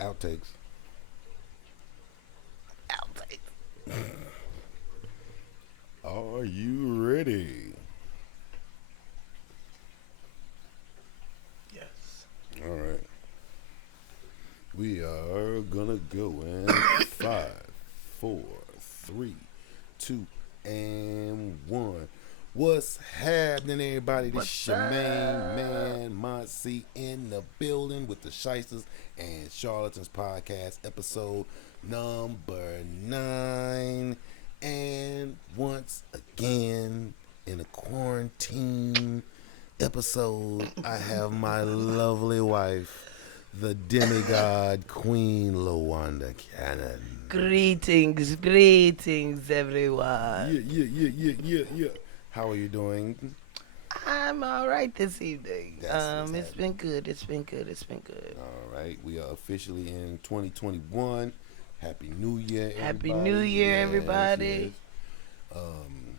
Outtakes. Outtakes. Are you ready? Yes. All right. We are gonna go in five, four, three, two, and one. What's happening, everybody? This What's your main up? man, Monty, in the building with the Shysters and Charlatans podcast, episode number 9. And once again, in a quarantine episode, I have my lovely wife, the demigod queen LaWanda Cannon. Greetings, everyone. Yeah. How are you doing? I'm all right this evening. That's what's It's happening. been good. It's been good. It's been good. All right, we are officially in 2021. Happy New Year, Happy New everybody. Year, Yes. everybody. Um,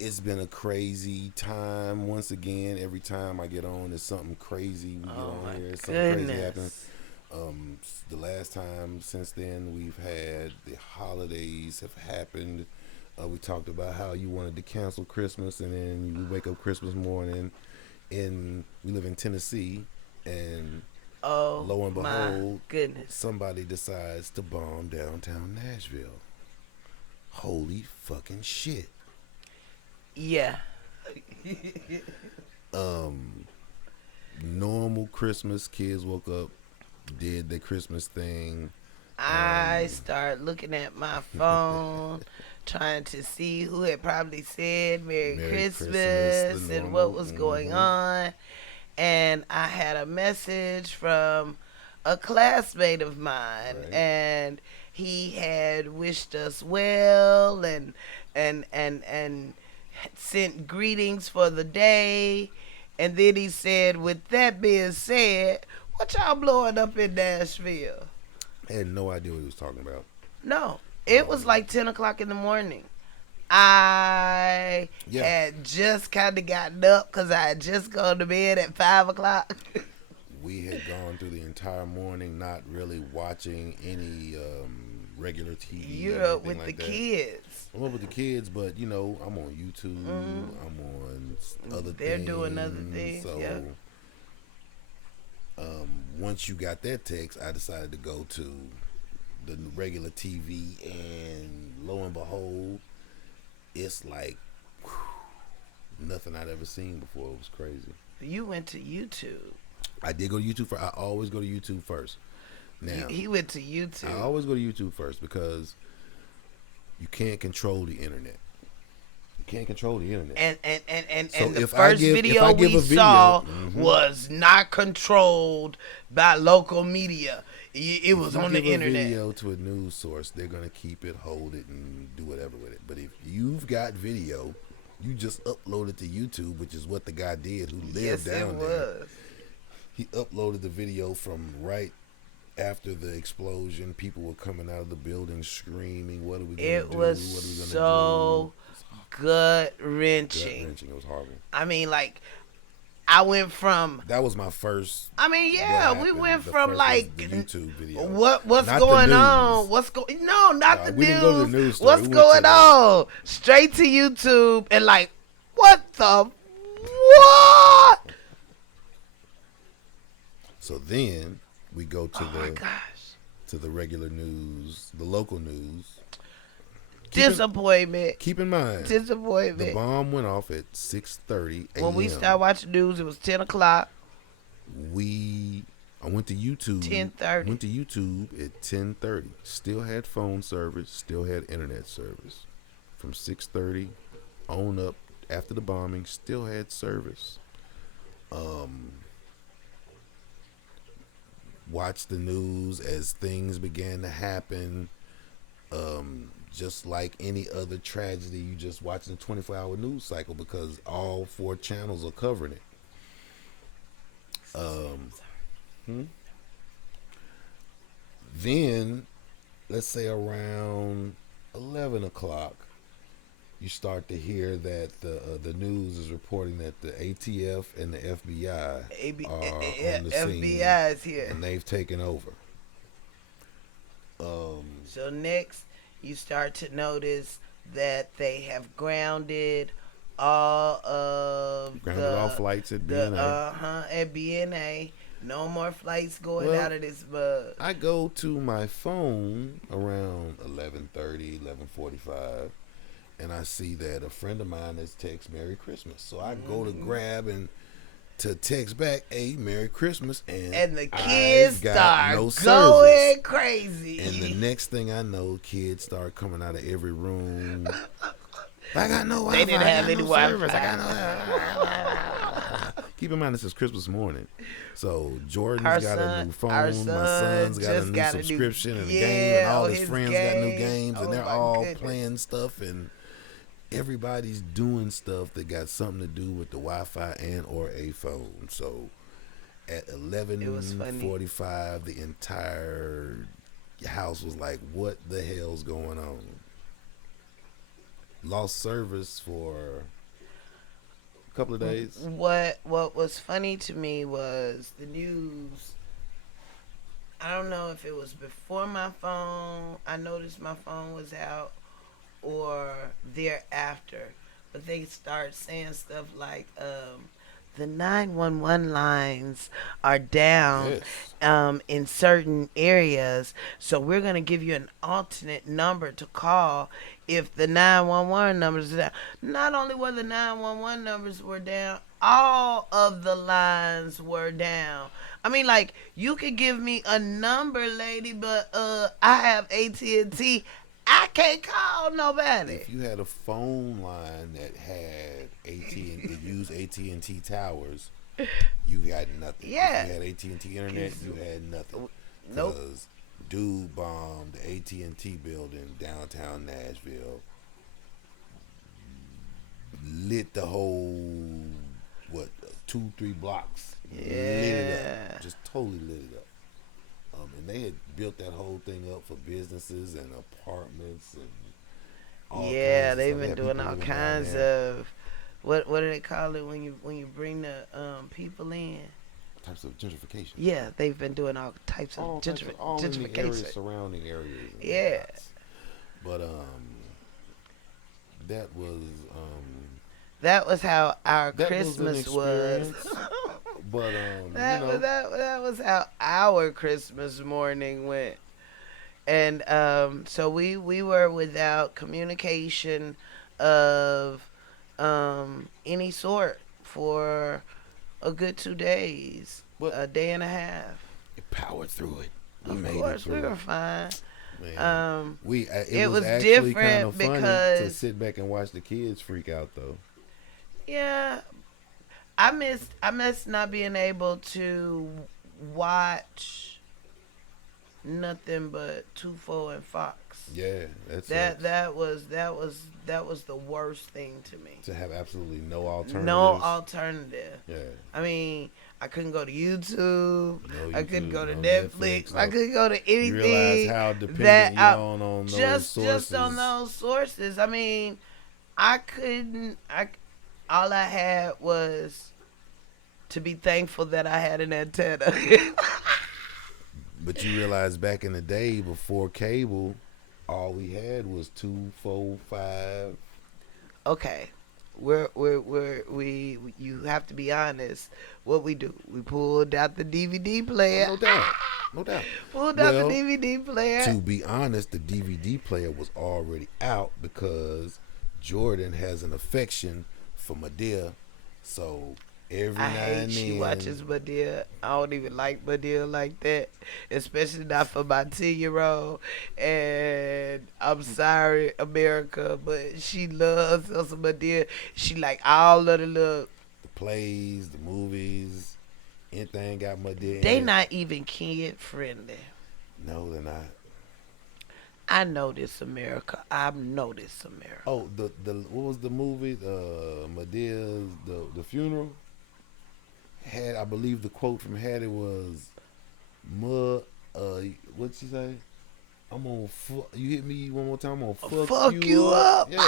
it's been a crazy time once again. Every time I get on, there's something crazy. We get Oh on my here, something crazy happens. goodness. The last time since then we've had the holidays have happened. We talked about how you wanted to cancel Christmas, and then we wake up Christmas morning, and we live in Tennessee, and Oh lo and my behold, goodness. somebody decides to bomb downtown Nashville. Holy fucking shit! Yeah. Um, Normal Christmas, kids woke up, did the Christmas thing. I start looking at my phone, trying to see who had probably said Merry Merry Christmas, the Christmas and what normal. was going on. And I had a message from a classmate of mine, Right. and he had wished us well and sent greetings for the day. And then he said, with that being said, what y'all blowing up in Nashville? I had no idea what he was talking about. No, it was like 10 o'clock in the morning. I Yeah, had just kind of gotten up because I had just gone to bed at 5 o'clock. we had gone through the entire morning not really watching any regular TV or You're up anything with the like that. kids. I'm up with the kids, but I'm on YouTube. Mhm. I'm on other They're things. doing other things, So yeah. once you got that text, I decided to go to the regular TV, and lo and behold, it's like nothing I'd ever seen before. It was crazy. You went to YouTube. I did go to YouTube for. I always go to YouTube first. Now, He went to I YouTube. always go to YouTube first because you can't control the internet. You can't control the internet. And So the if I first give video a we video, saw mhm, was not controlled by local media. It was if you on the give a internet. video to a news source, they're gonna keep it, hold it, and do whatever with it. But if you've got video, you just upload it to YouTube, which is what the guy did who lived Yes, it down there. was. He uploaded the video from right after the explosion. People were coming out of the building screaming, "What are we gonna It do? was What are we gonna so gut do?" Gut wrenching. wrenching. It was horrible. I mean, like, I went from. That was my first. I mean, What yeah, we happened. went The from first was like the YouTube video. what's Not the going on? news. What's going? No, not the We didn't go to the news story. What's We went to going the- on? Straight to YouTube and like, what the what? So then we go to Oh my gosh! the regular news, the local news. Disappointment. Keep in mind, the Disappointment. bomb went off at 6:30 a.m. When we started watching news, it was 10 o'clock. I went to YouTube. 10:30. Went to YouTube at 10:30. Still had phone service. Still had internet service. From 6:30 on up after the bombing, still had service. Watched the news as things began to happen. Just like any other tragedy, you just watching the 24-hour news cycle because all 4 channels are covering it. Then, let's say around 11 o'clock, you start to hear that the news is reporting that the ATF and the FBI are on the scene FBI is here. and they've taken over. So next, you start to notice that they have grounded all of Grounded all flights at the BNA. at BNA. No more flights going Well, out of this bug. I go to my phone around 11:30, 11:45, and I see that a friend of mine has texted Merry Christmas. So I go to grab and to text back, "Hey, Merry Christmas," And the kids I've got start no going service. crazy. And the next thing I know, kids start coming out of every room. I got no Wi-Fi. They didn't have any no Wi-Fi. service. I got no. Keep in mind this is Christmas morning, so Jordan's got a new phone. My son's got a new subscription and a game, and all his friends got new games, and they're all playing stuff, and everybody's doing stuff that got something to do with the Wi-Fi and or a phone. So at 11:45, the entire house was like, "What the hell's going on?" Lost service for a couple of days. What was funny to me was the news. I don't know if it was before my phone. I noticed my phone was out, or thereafter, but they start saying stuff like the 911 lines are down in certain areas, so we're going to give you an alternate number to call if the 911 numbers are down. Not only were the 911 numbers were down, all of the lines were down. I mean, like, you could give me a number, lady, but I have AT&T. I can't call nobody. If you had a phone line that had that used AT&T towers, you got nothing. Yeah. If you had AT&T internet, you had nothing. Nope. Because dude bombed the AT&T building downtown Nashville, lit the whole 2-3 blocks. Yeah. Lit it up. Just totally lit it up. And they had built that whole thing up for businesses and apartments and all kinds of they've stuff. been doing all kinds of what do they call it when you bring the people in? Types of gentrification. Yeah, they've been doing all types of all gentrification. in the areas, surrounding areas. Yeah. But that was how our that Christmas was. was. But that was how our Christmas morning went. And so we were without communication of any sort for a good 2 days, a day and a half. You powered through it. Of course, we were fine. Man, it was actually different kind of funny because to sit back and watch the kids freak out, though. Yeah, I missed not being able to watch nothing but Tufo and Fox. Yeah, that was the worst thing to me. To have absolutely no alternative. No alternative. Yeah. I mean, I couldn't go to YouTube. I couldn't go to no Netflix. I couldn't go to anything. You realize how dependent you're on those sources. Just on those sources. I mean, I couldn't. All I had was to be thankful that I had an antenna. But you realize back in the day before cable, all we had was 2, 4, 5. Okay, you have to be honest. What we do? We pulled out the DVD player. No doubt. Pulled out the DVD player. To be honest, the DVD player was already out because Jordyn has an affection for Madea, so every now and then she watches Madea. I don't even like Madea like that, especially not for my 10-year-old. And I'm sorry, America, but she loves us Madea. She like all of the plays, the movies, anything got Madea. They not even kid friendly. No, they're not. I know this, America. I know this, America. Oh, the what was the movie? Medea's the funeral. I believe the quote from Hattie was, what'd she say? I'm gonna fuck you. Hit me one more time. I'm gonna fuck you up. Yeah.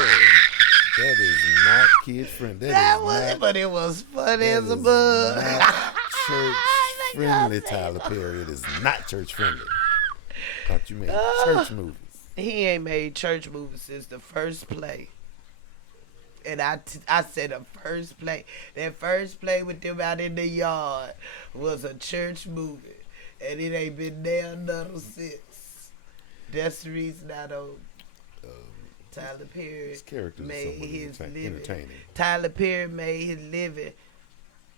That is not kid friendly. That was, but it was funny as a bug. Not church friendly, Tyler Perry. It is not church friendly. Thought you made church movies. He ain't made church movies since the first play. And I said the first play. That first play with them out in the yard was a church movie. And it ain't been there none since. That's the reason I don't. Tyler Perry made his living. Tyler Perry made his living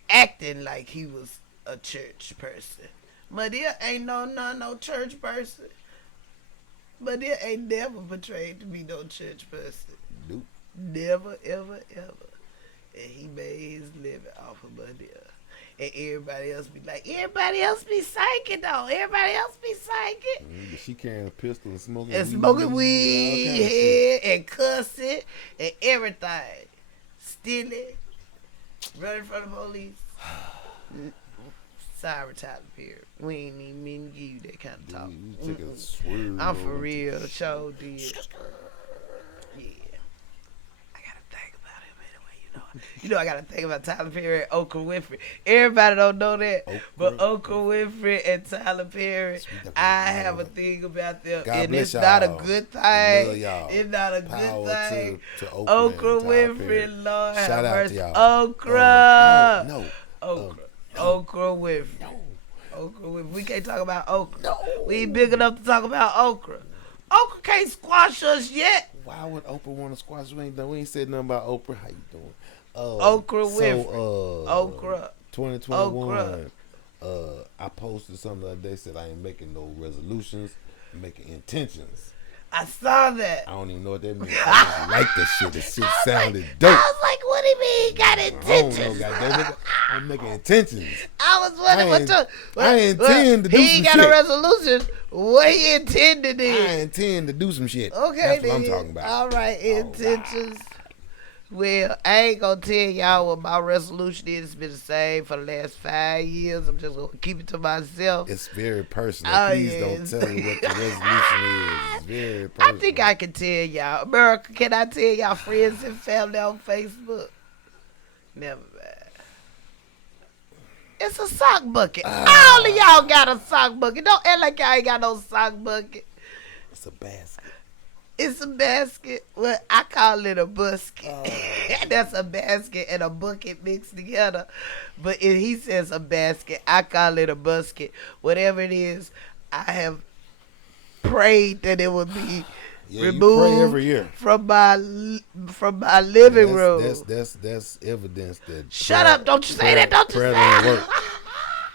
acting like he was a church person. Madea ain't no church person. Madea ain't never portrayed to be no church person. Nope. Never, ever, ever. And he made his living off of Madea. And everybody else be like, everybody else be psyching though. Everybody else be psyching. But she carrying a pistol and smoking weed, and cussing and everything. Stealing, running from the police. Sorry, Tyler Perry. We ain't even mean to give you that kind of talk. You took a swerve. I'm for real. Show did. Yeah. I gotta think about him anyway, you know I gotta think about Tyler Perry and Oprah Winfrey. Everybody don't know that. But Oprah Winfrey and Tyler Perry, I have a thing about them. God and it's y'all. not a good thing. It's not a good thing. To Oprah Winfrey, Lord have Shout out mercy. to y'all. Okra. No. Okra Winfrey. No. Okra Winfrey. We can't talk about okra. No. We ain't big enough to talk about okra. Okra can't squash us yet. Why would Oprah want to squash? We ain't said nothing about Oprah. How you doing? Okra Winfrey. Okra. 2021. I posted something the other day, said I ain't making no resolutions, I'm making intentions. I saw that. I don't even know what that means. I just like that shit. That shit sounded dope. I was like, what do you mean he got intentions? I don't know, goddamn. I'm making intentions. I was wondering I intend to do some shit. He ain't got a resolution. What he intended is. I intend to do some shit. Okay, that's what I'm talking about. All right, intentions. Well, I ain't gonna tell y'all what my resolution is. It's been the same for the last 5 years. I'm just gonna keep it to myself. It's very personal. Oh, Please don't tell me what the resolution is. It's very personal. I think I can tell y'all. America, can I tell y'all friends and family on Facebook? Never mind. It's a sock bucket. All of y'all got a sock bucket. Don't act like y'all ain't got no sock bucket. It's a basket. It's a basket. Well, I call it a busket. That's a basket and a bucket mixed together. But if he says a basket, I call it a busket. Whatever it is, I have prayed that it would be removed every year. from my living room. That's evidence that Shut up! Don't you say that! Don't you say that! that! Work.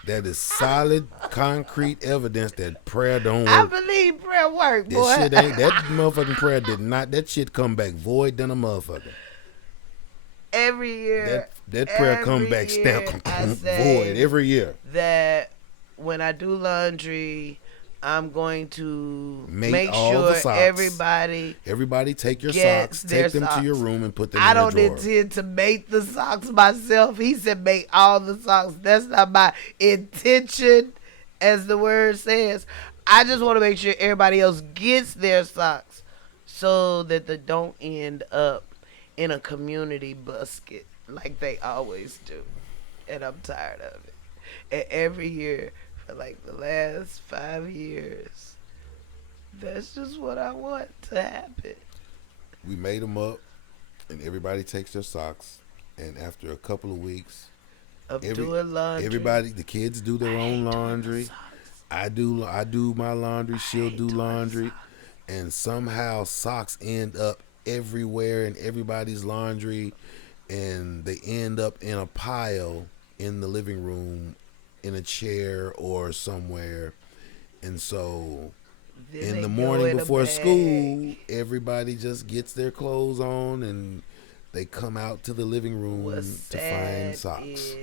That is solid, concrete evidence that prayer don't work. I believe prayer work, boy. That shit ain't, that motherfucking prayer did not, that shit come back void than a motherfucker. Every year. That prayer come back stamped void every year. That when I do laundry, I'm going to make all sure everybody take your socks, take them to your room and put them in your drawer. I don't intend to make the socks myself. He said make all the socks. That's not my intention, as the word says. I just want to make sure everybody else gets their socks so that they don't end up in a community basket like they always do. And I'm tired of it. And every year, for like the last 5 years, that's just what I want to happen. We made them up, and everybody takes their socks, and after a couple of weeks of doing laundry, everybody, the kids do their own laundry. I do my laundry. She'll do laundry, and somehow socks end up everywhere in everybody's laundry, and they end up in a pile in the living room, in a chair or somewhere. And so then in the morning before school, everybody just gets their clothes on and they come out to the living room to find socks. Is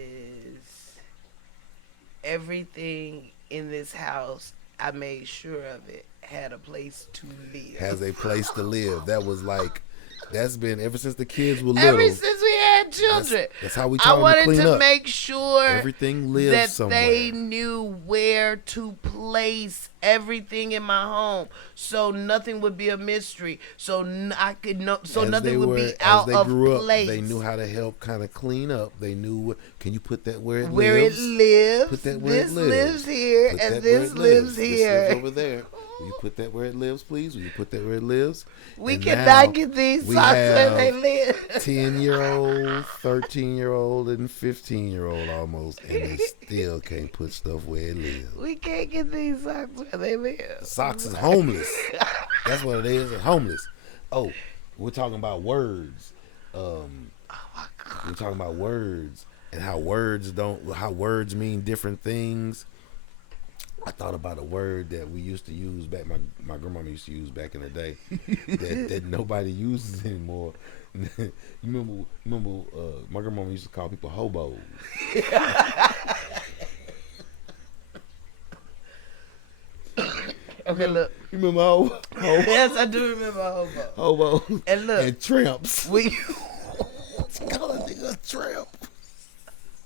everything in this house, I made sure of it, had a place to live. Has a place to live. That was like, that's been ever since the kids were little. Ever since we had children. That's how we I taught them to wanted clean to up. make sure Everything lives that somewhere. they knew where to place everything in my home, so nothing would be a mystery. So I could know, so As nothing would be as out they of grew place. up, they knew how to help kind of clean up. They knew can you put that where it It lives? lives. Put that where This it lives. lives here, Put and that where this it lives This here. lives over there. Will you put that where it lives, please? Will you put that where it lives? We And cannot now get these we socks where they have live. 10-year-old, 13-year-old, and 15-year-old almost, and they still can't put stuff where it lives. We can't get these socks where they live. Socks is homeless. That's what it is. It's homeless. Oh, we're talking about words. We're talking about words and how words mean different things. I thought about a word that we used to use back. My grandmama used to use back in the day that nobody uses anymore. You remember? My grandmama used to call people hobos. Okay, look. You remember hobo? Yes, I do remember hobo. Hobo. And look, And tramps. we. Call a nigga a tramp.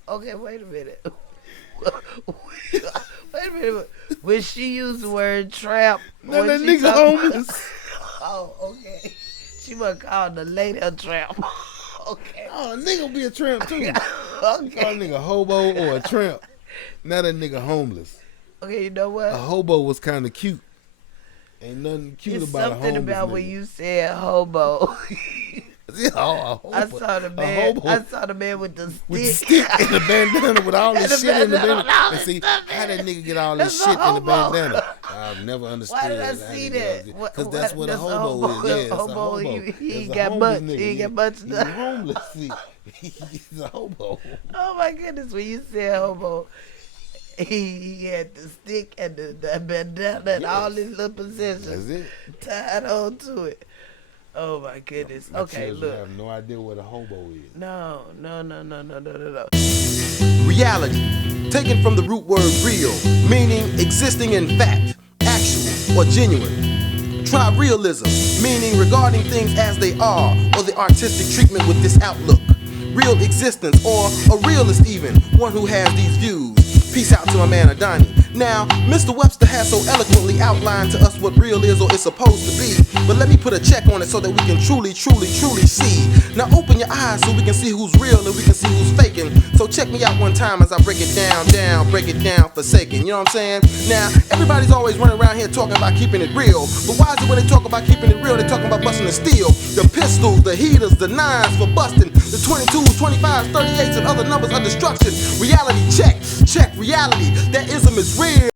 Okay, wait a minute. Wait a minute. When she used the word trap, No, when that she nigga talk- homeless. Oh, okay. She must call the lady a trap. Okay. Oh, a nigga be a tramp too. Call a Okay. nigga hobo or a tramp. Not a nigga homeless. Okay, you know what? A hobo was kind of cute. Ain't nothing cute It's about a something homeless about nigga. when you said hobo. Yeah, a hobo. I saw the A man. hobo I saw the man with the stick. with the stick and the bandana with all And this the shit in the bandana, bandana. all And this see, stuff, how that man. nigga get all this That's a shit in the hobo. bandana? I've never understood. Why did I how see he get all that? this- What- Cause that's what a that's hobo is. Yeah, it's a hobo, hobo. he That's ain't a got homeless much. nigga. He ain't got much. He's homeless. See, he's a hobo. Oh my goodness! When you said hobo, he had the stick and the bandana and all his little possessions That's it. tied on to it. Oh my goodness! My Okay, children look. have no idea what a hobo is. No. Reality, taken from the root word real, meaning existing in fact, actual, or genuine. Try realism, meaning regarding things as they are, or the artistic treatment with this outlook. Real existence, or a realist even, one who has these views. Peace out to my man Adani. Now, Mr. Webster has so eloquently outlined to us what real is or is supposed to be, but let me put a check on it so that we can truly see. Now open your eyes so we can see who's real and we can see who's faking. So check me out one time as I break it down, forsaken. You know what I'm saying? Now, everybody's always running around here talking about keeping it real, but why is it when they talk about keeping it real, they talking about busting the steel? The pistols, the heaters, the nines for busting, the 22s, 25s, 38s, and other numbers of destruction. Reality check reality. That ism is real.